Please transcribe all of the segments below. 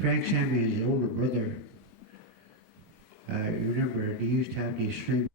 Frank Sammy, his older brother, you remember they used to have these string.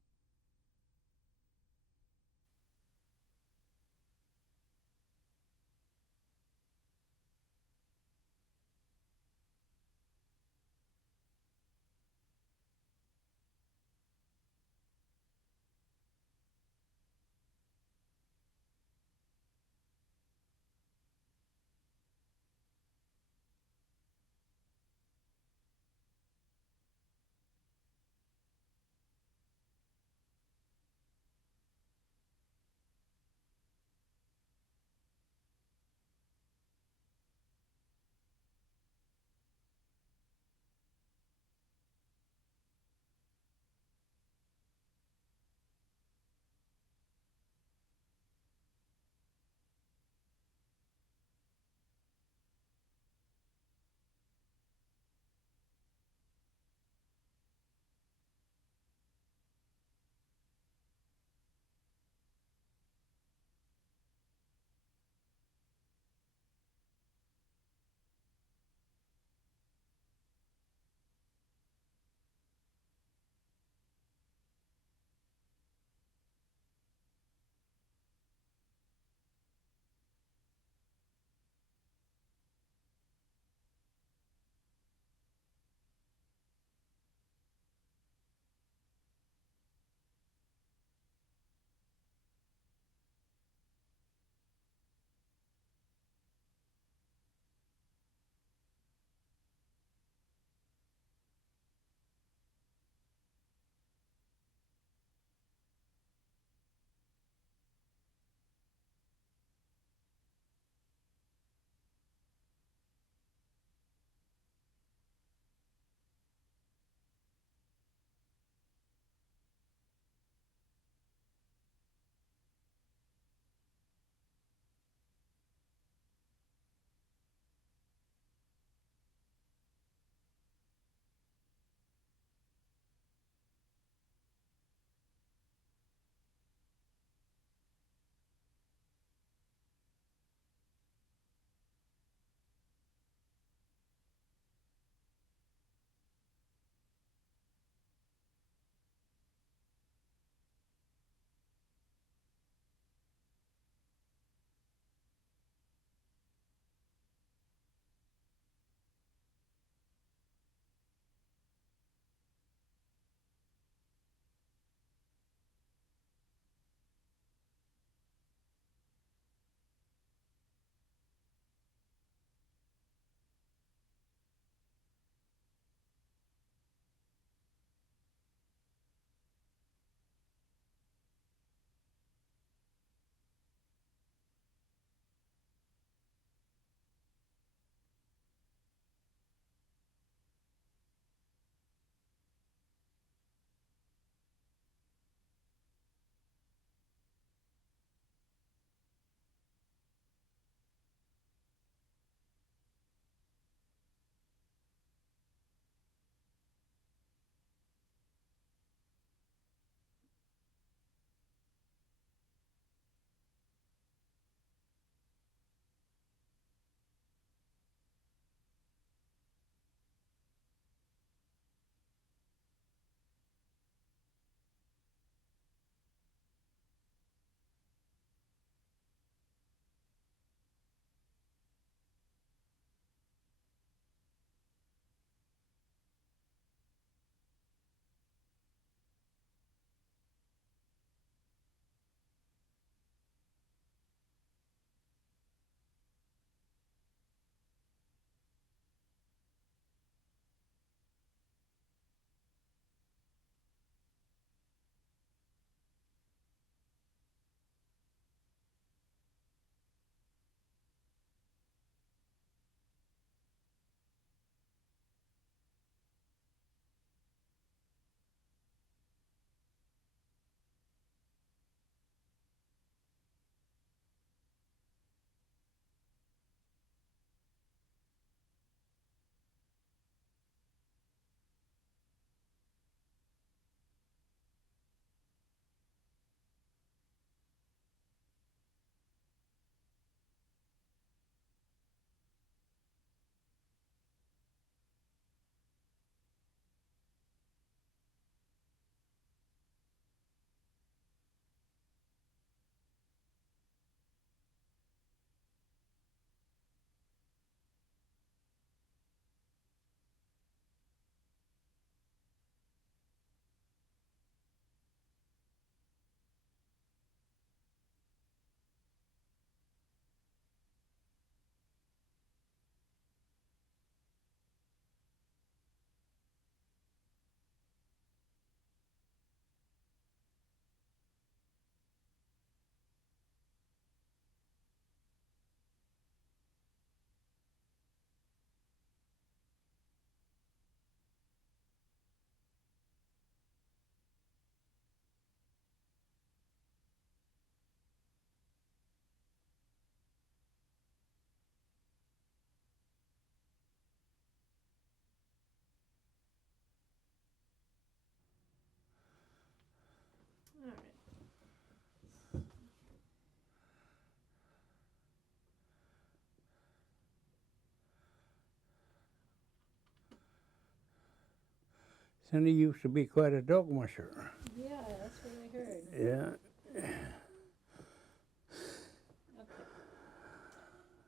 Sonny used to be quite a dog musher. Yeah, that's what I heard. Yeah. Okay.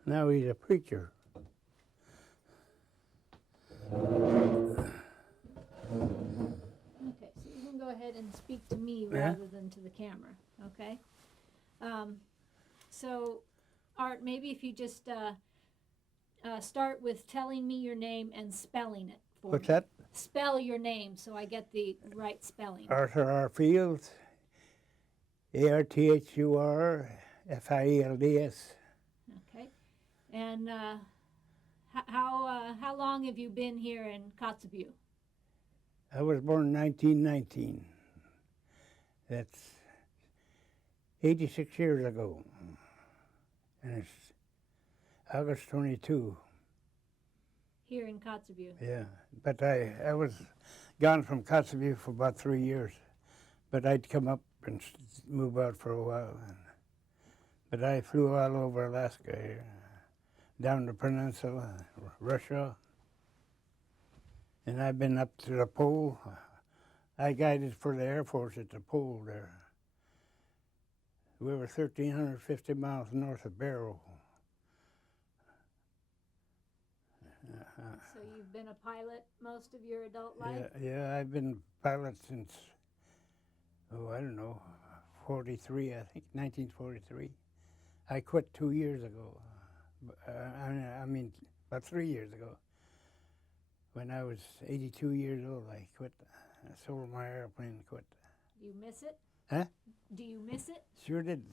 Now he's a preacher. Okay, so you can go ahead and speak to me Yeah. rather than to the camera, okay? So, Art, maybe if you just start with telling me your name and spelling it for What's me. that? Spell your name so I get the right spelling. Arthur R. Fields. ARTHURFIELDS. Okay. And how long have you been here in Kotzebue? I was born in 1919. That's 86 years ago. And it's August 22. Here in Kotzebue. Yeah. But I was gone from Kotzebue for about 3 years. But I'd come up and move out for a while. But I flew all over Alaska here, down the peninsula, Russia. And I've been up to the pole. I guided for the Air Force at the pole there. We were 1,350 miles north of B-roll. So you've been a pilot most of your adult life? Yeah, I've been a pilot since, I don't know, 43, I think, 1943. I quit 2 years ago. I mean, about 3 years ago. When I was 82 years old, I quit. I sold my airplane and quit. Do you miss it? Huh? Do you miss it? Sure did.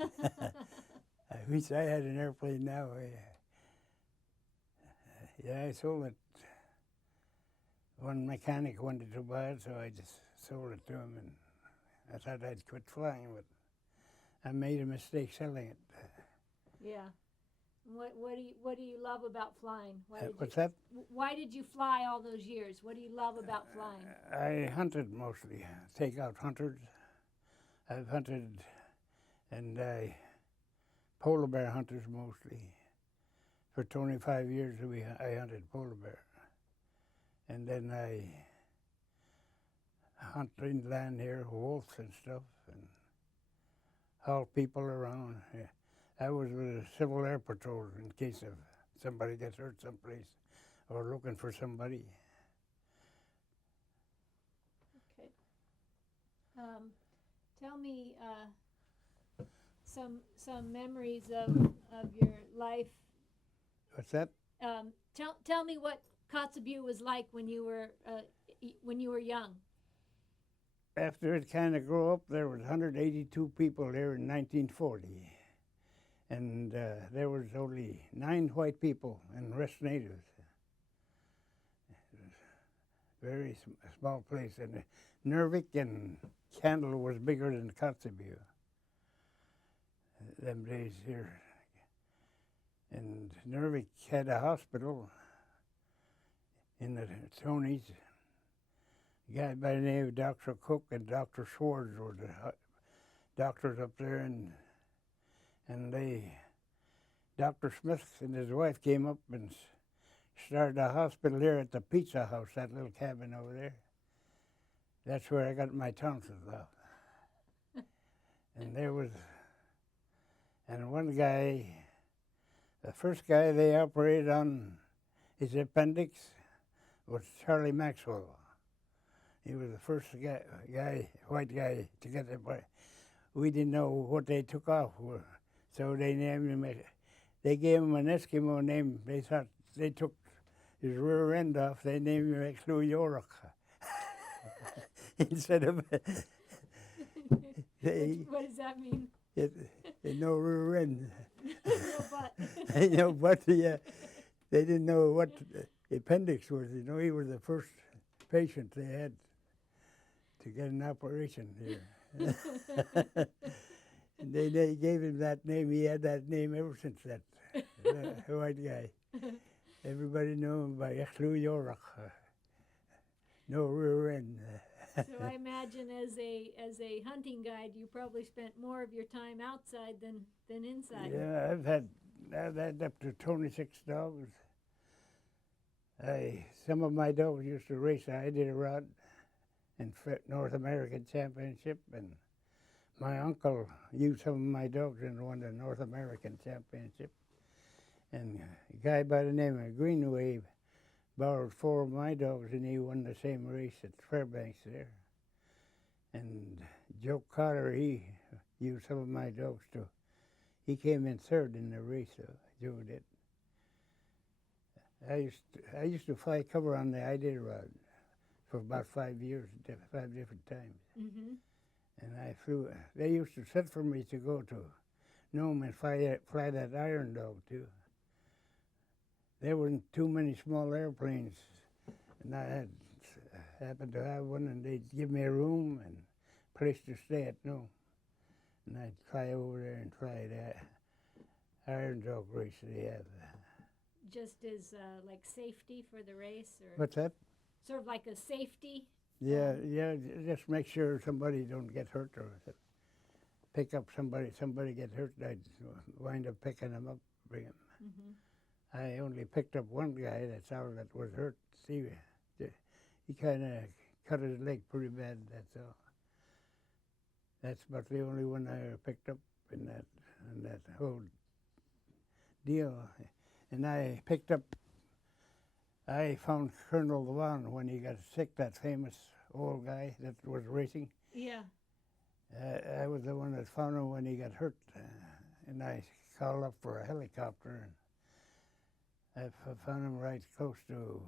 I wish I had an airplane now. Yeah, I sold it. One mechanic wanted to buy it, so I just sold it to him, and I thought I'd quit flying, but I made a mistake selling it. Yeah. What do you love about flying? What's that? Why did you fly all those years? What do you love about flying? I hunted mostly, take out hunters. I've hunted, and polar bear hunters mostly. For 25 years I hunted polar bear. And then I hunt inland here, wolves and stuff, and haul people around. Yeah. I was with the Civil Air Patrol in case of somebody gets hurt someplace or looking for somebody. Okay. Tell me some memories of your life. What's that? Tell me what Kotzebue was like when you were young. After it kind of grew up, there was 182 people there in 1940. And there was only 9 white people and the rest natives. It was a very small place. And Nervik and Candle was bigger than Kotzebue them days here. And Nervik had a hospital in the Tonys. A guy by the name of Dr. Cook and Dr. Schwartz were the doctors up there, and Dr. Smith and his wife came up and started a hospital here at the Pizza House, that little cabin over there. That's where I got my tonsils off. And one guy, the first guy they operated on his appendix was Charlie Maxwell. He was the first guy, white guy, to get it. We didn't know what they took off, so they named him. They gave him an Eskimo name. They thought they took his rear end off. They named him Sequoyah instead of. What does that mean? No rear end. No butt. No butt. Yeah, they didn't know what the appendix was. You know, he was the first patient they had to get an operation here. And they gave him that name. He had that name ever since that white guy. Everybody knew him by Sequoyah. No rear end. So I imagine as a hunting guide, you probably spent more of your time outside than inside. Yeah, I've had up to 26 dogs. Some of my dogs used to race. I did a rod. in North American Championship, and my uncle used some of my dogs and won the North American Championship. And a guy by the name of Greene borrowed 4 of my dogs, and he won the same race at Fairbanks there. And Joe Cotter, he used some of my dogs too. He came in 3rd in the race, Joe did. I used to fly cover on the Iditarod for about 5 years, 5 different times. Mm-hmm. And I flew. They used to send for me to go to Nome and fly that Iron Dog too. There weren't too many small airplanes, and I happened to have one, and they'd give me a room and place to stay at Nome. And I'd fly over there and fly that Iron Dog race they have. Just as like safety for the race, or What's that? sort of like a safety. Yeah, just make sure somebody don't get hurt or pick up somebody get hurt, I'd wind up picking them up, bring them. Mm-hmm. I only picked up one guy that's all that was hurt. See, he kind of cut his leg pretty bad, that's all. That's about the only one I ever picked up in that whole deal. And I found Colonel Levon when he got sick, that famous old guy that was racing. Yeah. I was the one that found him when he got hurt. And I called up for a helicopter, and I found him right close to,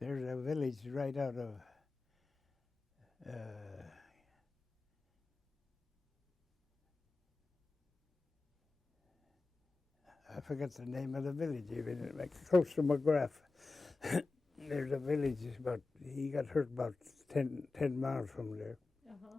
there's a village right out of, I forget the name of the village, even like close to McGrath. There's a village, he got hurt about 10 miles from there. Uh-huh.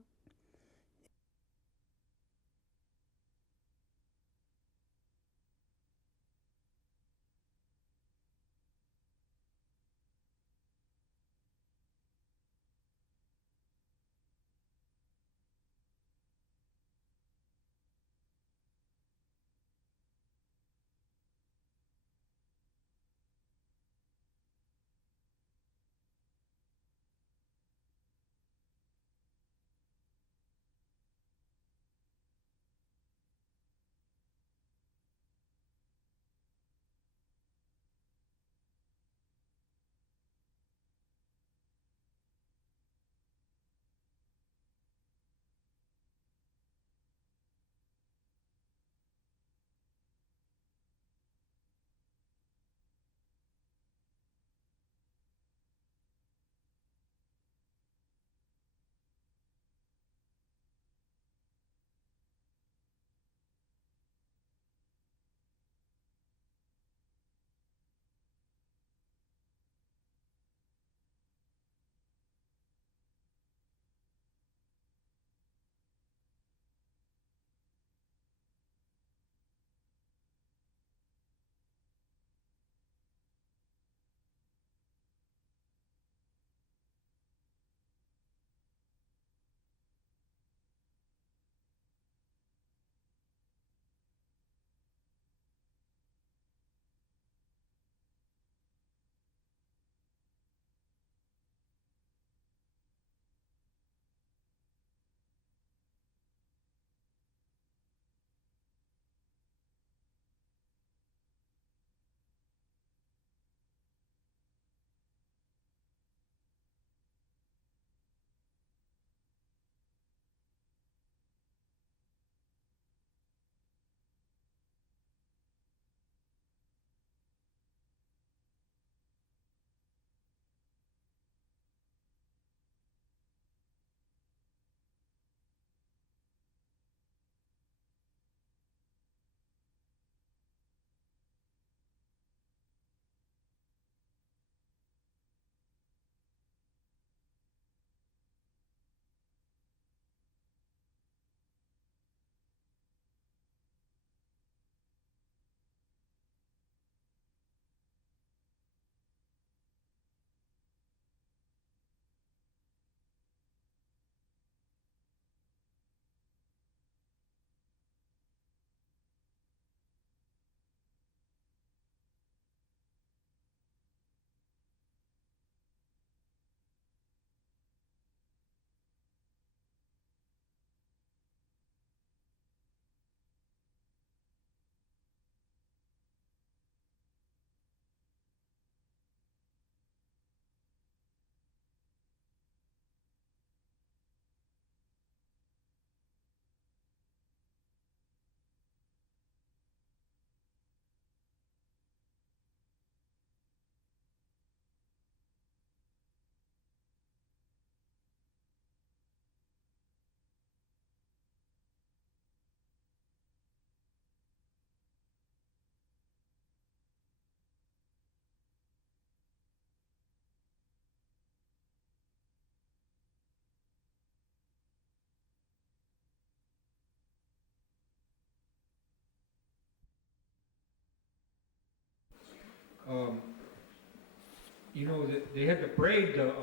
you know, they had to braid the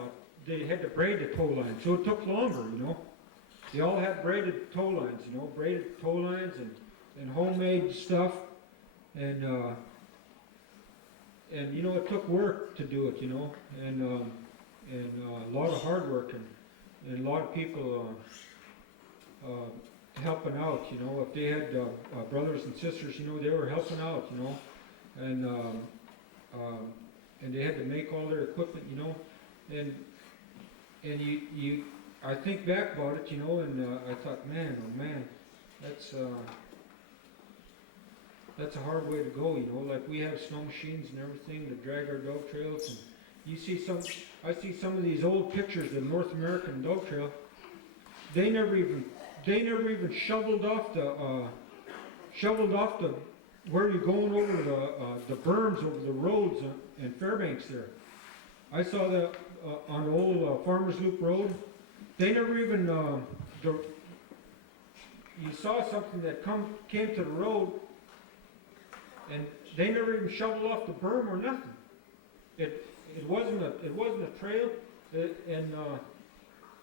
tow line, so it took longer, you know. They all had braided tow lines, you know, braided tow lines and homemade stuff, and you know, it took work to do it, you know, and a lot of hard work and a lot of people helping out, you know. If they had brothers and sisters, you know, they were helping out, you know, and they had to make all their equipment, you know, and you I think back about it, you know, and I thought, man, oh man, that's a hard way to go, you know. Like, we have snow machines and everything to drag our dog trails, and I see some of these old pictures of North American dog trail. They never even shoveled off the where you're going over the berms over the roads in Fairbanks there. I saw that on the old Farmers Loop Road. They never even you saw something that came to the road, and they never even shoveled off the berm or nothing. It wasn't a trail,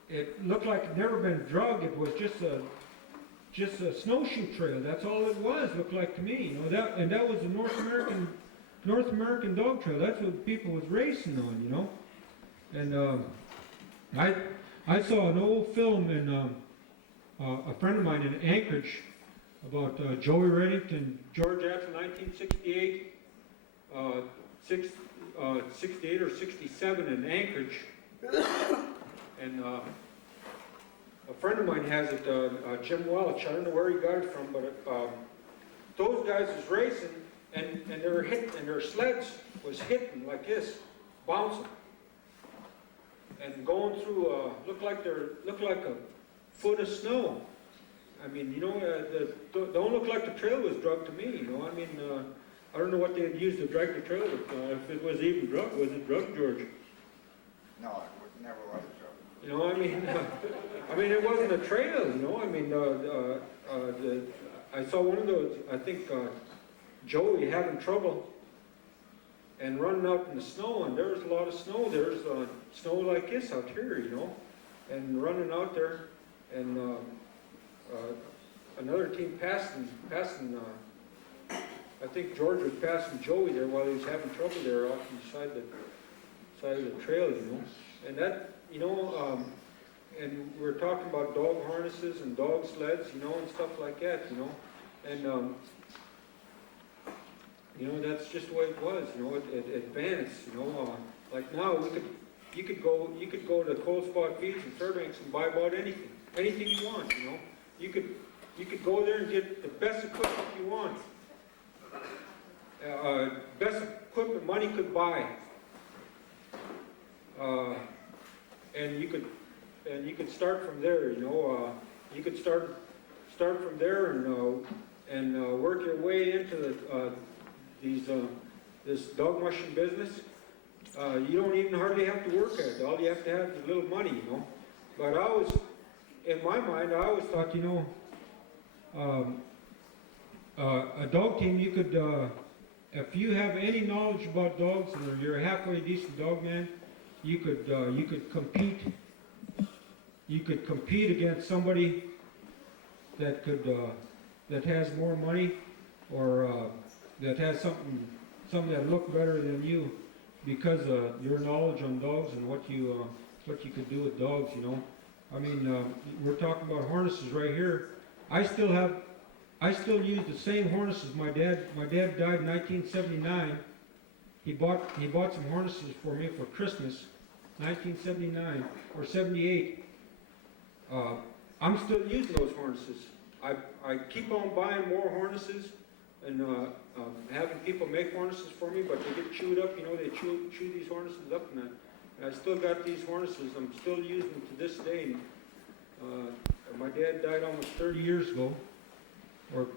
it looked like it never been drug. It was just a snowshoe trail. That's all it was. Looked like to me, you know. That was a North American dog trail. That's what people was racing on, you know. And I saw an old film in a friend of mine in Anchorage about Joey Reddington, George after 1968, 68 or 67 in Anchorage, and a friend of mine has it, Jim Welch. I don't know where he got it from, but those guys was racing, and they were hitting, and their sleds was hitting like this, bouncing, and going through looked like a foot of snow. I mean, you know, don't look like the trail was drug to me. You know, I mean, I don't know what they had used to drag the trail with. If it was even drug, was it drug, George? No, it never was drug. You know, I mean, it wasn't a trail. You know, I mean, I saw one of those. I think Joey having trouble and running out in the snow, and there was a lot of snow. There's snow like this out here, you know, and running out there, and another team passing. I think George was passing Joey there while he was having trouble there off the side of the trail, you know, and that, you know, and we're talking about dog harnesses and dog sleds, you know, and stuff like that, you know, and you know, that's just the way it was, you know. It advanced, you know. Like now, you could go to Cold Spot Feeds in Fairbanks and buy about anything you want, you know. You could go there and get the best equipment you want, best equipment money could buy, and you could start from there, you know. You could start from there and work your way into this dog mushing business. You don't even hardly have to work at it. All you have to have is a little money, you know. But in my mind, I always thought, you know, a dog team, you could, if you have any knowledge about dogs and you're a halfway decent dog man, you could compete. You could compete against somebody that has more money, or that has something that look better than you, because your knowledge on dogs and what you could do with dogs, you know. I mean, we're talking about harnesses right here. I still use the same harnesses. My dad died in 1979. He bought some harnesses for me for Christmas, 1979 or 78. I'm still using those harnesses. I keep on buying more harnesses and having people make harnesses for me, but they get chewed up. You know, they chew these harnesses up, and I still got these harnesses. I'm still using them to this day. And my dad died almost 30 years ago, or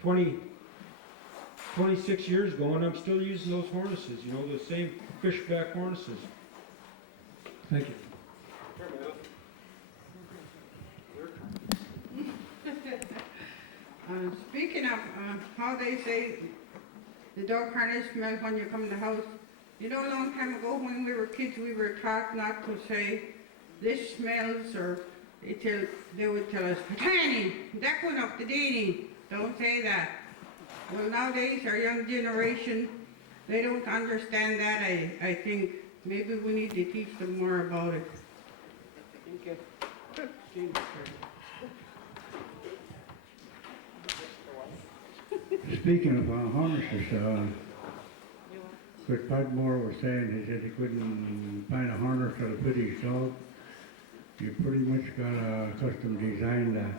26 years ago, and I'm still using those harnesses. You know, the same fishback harnesses. Thank you. Speaking of how they say the dog harness smells when you come in the house, You know, a long time ago when we were kids, we were taught not to say, this smells, or they would tell us, Tanny, that went up the Jeanie. Don't say that. Well, nowadays, our young generation, they don't understand that. I think maybe we need to teach them more about it. Thank you. Speaking of harnesses, Chris Padmore was saying he said he couldn't find a harness that'll fit his dog. You pretty much got a custom design that.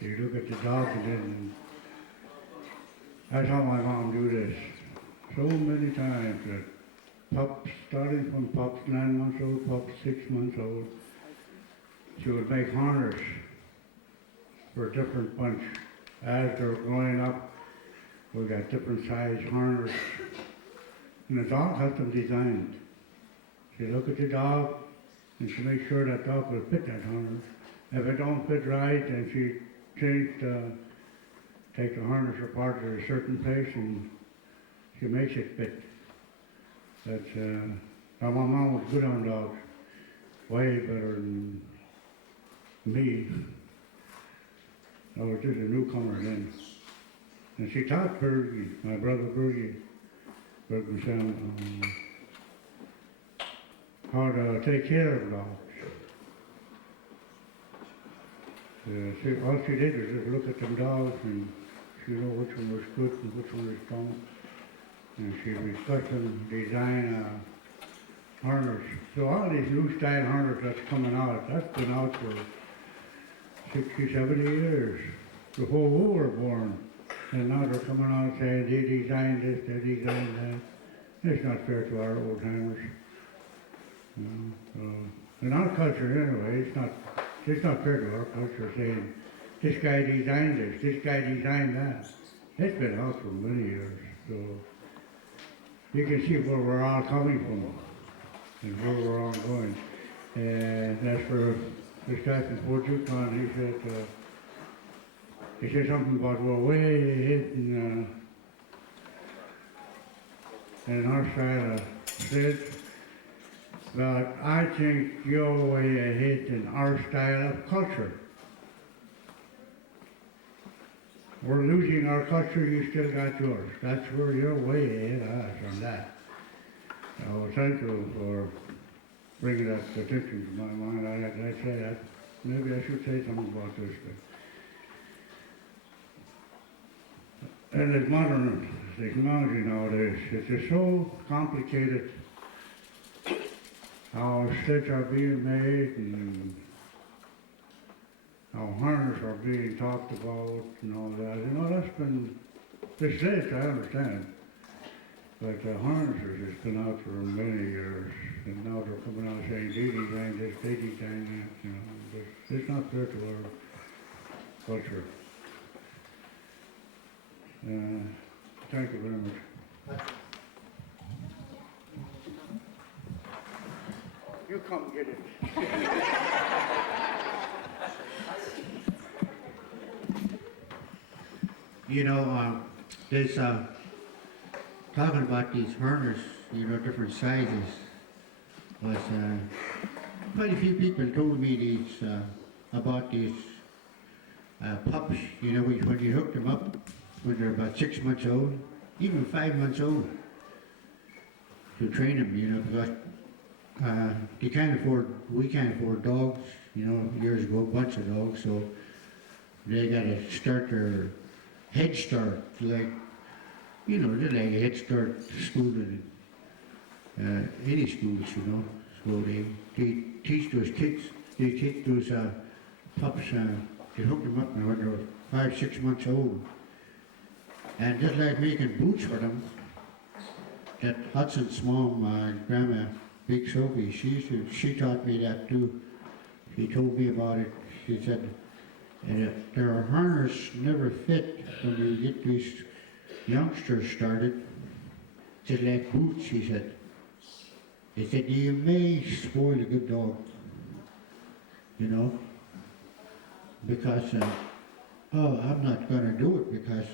You look at the dog and then, I saw my mom do this so many times that pups, starting from pups 9 months old, pups 6 months old, she would make harness for a different bunch. As they're growing up, we got different size harness. And it's all custom designed. She look at the dog and she makes sure that dog will fit that harness. If it don't fit right, then she take the harness apart to a certain place and she makes it fit. That's my mom was good on dogs, way better than me. I was just a newcomer then. And she taught Bergie, my brother Bergie how to take care of dogs. All she did was just look at them dogs and she knew which one was good and which one was strong. And she would custom design a harness. So all these new style harness that's coming out, that's been out for 60, 70 years, before we were born. And now they're coming out saying they designed this, they designed that. It's not fair to our old timers. You know, so, in our culture anyway, it's not fair to our culture saying, this guy designed this guy designed that. It's been out for many years. So you can see where we're all coming from and where we're all going. And as for this guy from Fort Yukon, he said something about, well, way ahead in our style of sled. But I think you're way ahead in our style of culture. We're losing our culture, you still got yours. That's where you're way ahead of us on that. So thank you for bringing that attention to my mind. I say that, maybe I should say something about this. And it's modern technology nowadays. It's just so complicated how sleds are being made and how harness are being talked about and all that. You know, that's been, the sleds I understand, but the harnesses has been out for many years, and now they're coming out saying they designed this, they designed that, you know, but it's not fair to our culture. Thank you very much. You come get it. You know, there's talking about these harness, you know, different sizes. Was quite a few people told me these about these pups. You know, when you hook them up when they're about 6 months old, even 5 months old, to train them. You know, because we can't afford dogs. You know, years ago, a bunch of dogs, so they got to start their head start, like, you know, they're like a head start school in any schools, you know. So they teach those kids, they take those pups, they hook them up when they're 5, 6 months old. And just like making boots for them, that Hudson's mom, Grandma Big Sophie, she taught me that too. She told me about it. She said, their harness never fit when you get these youngsters started, just like boots, she said. They said, you may spoil a good dog, you know, because, I'm not going to do it because,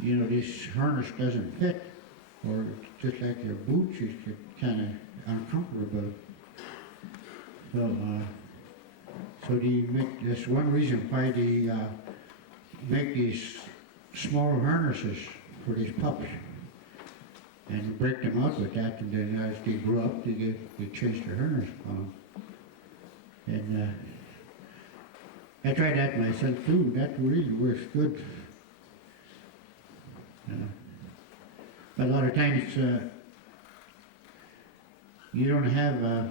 you know, this harness doesn't fit. or just like your boots used to kind of uncomfortable. So that's one reason why they make these small harnesses for these pups and break them out with that, and then as they grow up, they change their harness on them. And I tried that myself too. That really works good. But a lot of times you don't have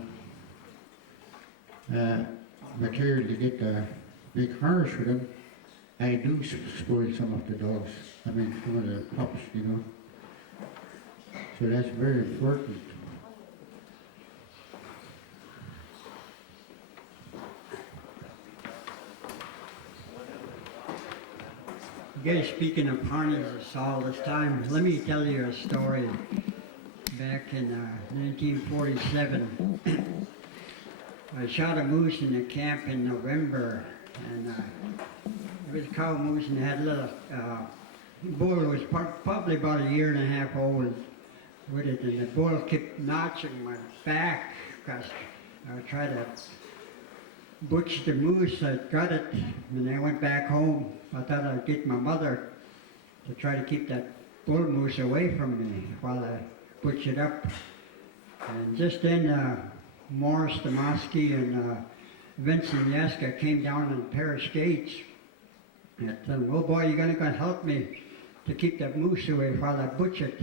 material to get the big harness for them. I do spoil some of the dogs. I mean, some of the pups, you know. So that's very important. You guys speaking of harnesses all this time, let me tell you a story. Back in 1947, I shot a moose in a camp in November, and it was a cow moose, and it had a little bull was probably about a year and a half old with it, and the bull kept notching my back because I would try to butch the moose. I got it, and I went back home. I thought I'd get my mother to try to keep that bull moose away from me while I butch it up. And just then, Morris Demosky and Vincent Yaska came down on a pair of skates. And I told them, "Oh boy, you're gonna help me to keep that moose away while I butch it."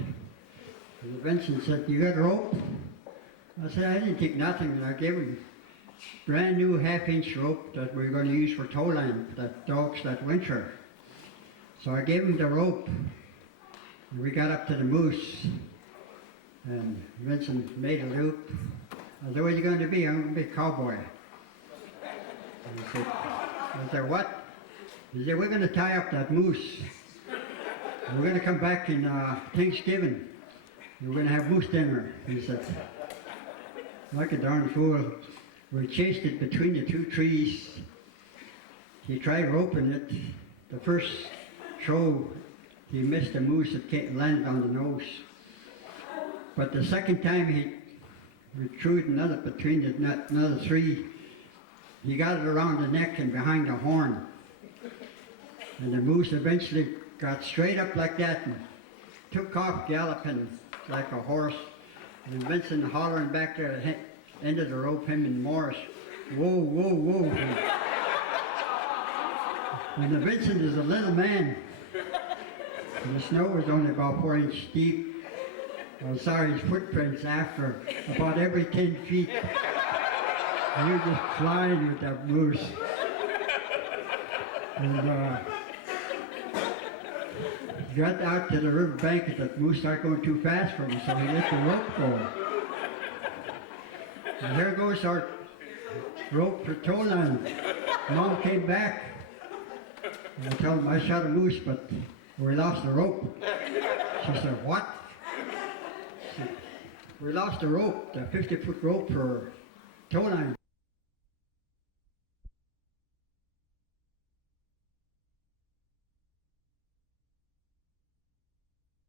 And Vincent said, "You got a rope?" I said, "I didn't take nothing," and I gave him brand new half-inch rope that we were going to use for tow line for the dogs that winter. So I gave him the rope, and we got up to the moose, and Vincent made a loop. I said, "What are you going to be?" "I'm going to be a cowboy." And I said, "What?" He said, "We're going to tie up that moose. And we're going to come back in Thanksgiving. We're going to have moose dinner." He said, like a darn fool. We chased it between the two trees. He tried roping it. The first throw, he missed a moose that landed on the nose. But the second time he threw it another between another three, he got it around the neck and behind the horn. And the moose eventually got straight up like that and took off galloping like a horse. And Vincent hollering back there at the end of the rope, him and Morris, "Whoa, whoa, whoa." And the Vincent is a little man. And the snow was only about 4 inches deep. I saw his footprints after about every 10 feet. And he was just flying with that moose. And got out to the river bank, and the moose started going too fast for him, so he let the rope go. And there goes our rope for tow line. Mom came back, and I told him I shot a moose, but we lost the rope. She said, "What?" I said, "We lost the rope, the 50-foot rope for tow line."